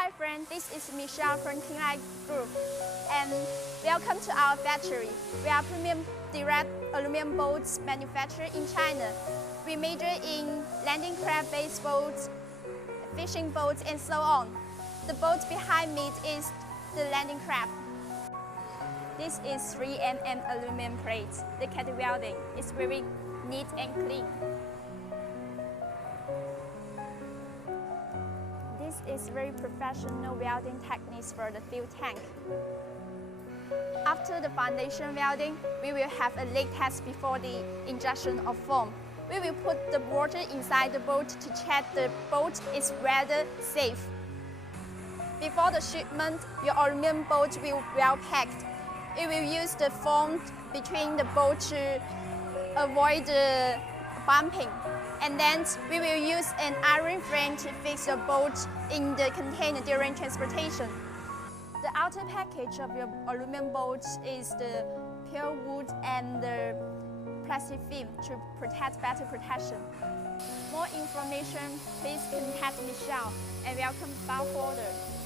Hi friends, this is Michelle from Kinlife-Group and welcome to our factory. We are premium direct aluminum boats manufacturer in China. We major in landing craft based boats, fishing boats and so on. The boat behind me is the landing craft. This is 3mm aluminum plate. The cat welding is very neat and clean. This is very professional welding techniques for the fuel tank. After the foundation welding, we will have a leak test before the injection of foam. We will put the water inside the boat to check the boat is weather safe. Before the shipment, your aluminum boat will be well packed. We will use the foam between the boat to avoid the bumping. And then we will use an iron frame to fix your boat in the container during transportation. The outer package of your aluminum boat is the pure wood and the plastic film to protect better protection. More information, please contact Michelle and welcome bow holder.